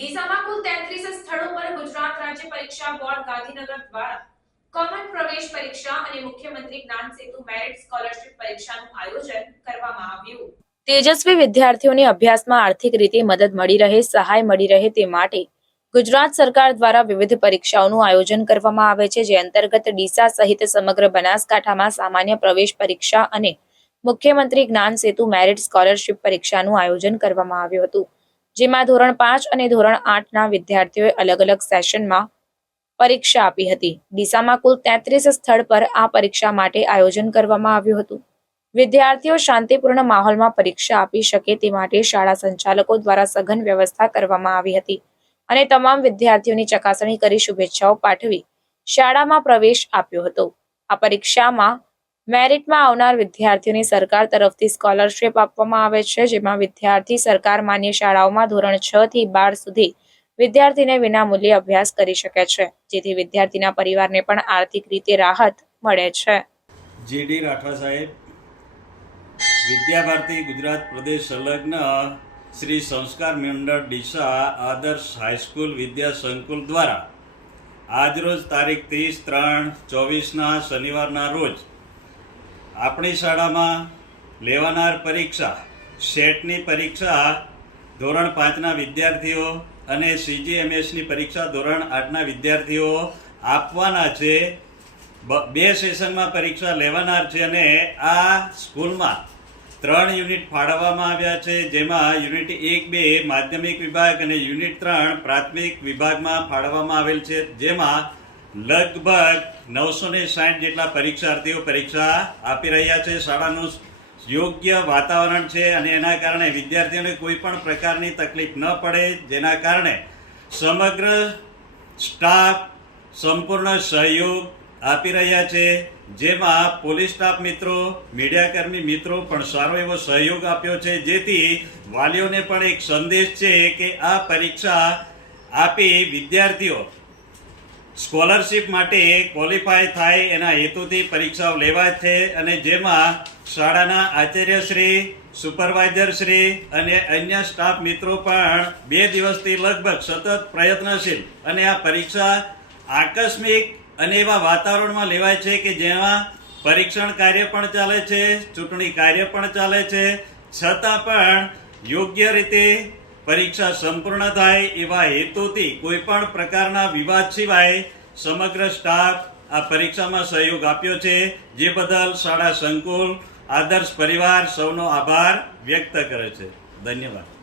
ડીસામાં કુલ 33 સ્થળો પર ગુજરાત રાજ્ય પરીક્ષા બોર્ડ ગાંધીનગર દ્વારા કોમન પ્રવેશ પરીક્ષા અને મુખ્યમંત્રી જ્ઞાન સેતુ મેરિટ સ્કોલરશિપ પરીક્ષાનું આયોજન કરવામાં આવ્યું તેજસ્વી વિદ્યાર્થીઓને અભ્યાસમાં આર્થિક રીતે મદદ મળી રહે સહાય મળી રહે તે માટે ગુજરાત સરકાર દ્વારા વિવિધ પરીક્ષાઓનું આયોજન કરવામાં આવે છે જે અંતર્ગત ડીસા સહિત સમગ્ર બનાસકાંઠામાં સામાન્ય પ્રવેશ પરીક્ષા અને મુખ્યમંત્રી જ્ઞાન સેતુ મેરિટ સ્કોલરશિપ પરીક્ષાનું આયોજન કરવામાં આવ્યું હતું જેમાં ધોરણ પાંચ અને ધોરણ આઠના વિદ્યાર્થીઓએ અલગ અલગ સેશનમાં પરીક્ષા આપી હતી ડીસામાં કુલ તેત્રીસ સ્થળ પર આ પરીક્ષા માટે આયોજન કરવામાં આવ્યું હતું વિદ્યાર્થીઓ શાંતિપૂર્ણ માહોલમાં પરીક્ષા આપી શકે તે માટે શાળા સંચાલકો દ્વારા સઘન વ્યવસ્થા કરવામાં આવી હતી અને તમામ વિદ્યાર્થીઓની ચકાસણી કરી શુભેચ્છાઓ પાઠવી શાળામાં પ્રવેશ આપ્યો હતો આ પરીક્ષામાં મેરિટમાં આવનાર વિદ્યાર્થીઓને સરકાર તરફથી સ્કોલરશિપ આપવામાં આવે છે જેમાં વિદ્યાર્થી સરકાર માન્ય શાળાઓમાં ધોરણ છ થી બાર સુધી વિદ્યાર્થીને વિનામૂલ્યે અભ્યાસ કરી શકે છે જેથી વિદ્યાર્થીના પરિવારને પણ આર્થિક રીતે રાહત મળે છે જીડી રાઠવા સાહેબ વિદ્યાભારતી ગુજરાત પ્રદેશ સંલગ્ન શ્રી સંસ્કાર મંડળ ડીસા આદર્શ હાઈસ્કૂલ વિદ્યા સંકુલ દ્વારા આજરોજ તારીખ ત્રીસ ત્રણ ચોવીસના શનિવારના રોજ આપણી શાળામાં લેવાનાર પરીક્ષા સેટની પરીક્ષા ધોરણ પાંચના વિદ્યાર્થીઓ અને સીજીએમએસની પરીક્ષા ધોરણ આઠના વિદ્યાર્થીઓ આપવાના છે બે સેશનમાં પરીક્ષા લેવાનાર છે અને આ સ્કૂલમાં ત્રણ યુનિટ ફાળવવામાં આવ્યા છે જેમાં યુનિટ એક બે માધ્યમિક વિભાગ અને યુનિટ ત્રણ પ્રાથમિક વિભાગમાં ફાળવવામાં આવેલ છે જેમાં લગભગ નવસો ને સાઠ જેટલા પરીક્ષાર્થીઓ પરીક્ષા આપી રહ્યા છે શાળાનું યોગ્ય વાતાવરણ છે અને એના કારણે વિદ્યાર્થીઓને કોઈ પણ પ્રકારની તકલીફ ન પડે જેના કારણે સમગ્ર સ્ટાફ સંપૂર્ણ સહયોગ આપી રહ્યા છે જેમાં પોલીસ સ્ટાફ મિત્રો મીડિયાકર્મી મિત્રો પણ સારો એવો સહયોગ આપ્યો છે જેથી વાલીઓને પણ એક સંદેશ છે કે આ પરીક્ષા આપી વિદ્યાર્થીઓ સ્કોલરશીપ માટે ક્વોલિફાય થાય એના હેતુથી પરીક્ષાઓ લેવાય છે અને જેમાં શાળાના આચાર્યશ્રી શ્રી અને અન્ય સ્ટાફ મિત્રો પણ બે દિવસથી લગભગ સતત પ્રયત્નશીલ અને આ પરીક્ષા આકસ્મિક અને એવા વાતાવરણમાં લેવાય છે કે જેમાં પરીક્ષણ કાર્ય પણ ચાલે છે ચૂંટણી કાર્ય પણ ચાલે છે છતાં પણ યોગ્ય રીતે પરીક્ષા સંપૂર્ણ થાય એવા હેતુથી કોઈ પણ પ્રકારના વિવાદ સિવાય સમગ્ર સ્ટાફ આ પરીક્ષામાં સહયોગ આપ્યો છે જે બદલ શાળા સંકુલ આદર્શ પરિવાર સૌનો આભાર વ્યક્ત કરે છે ધન્યવાદ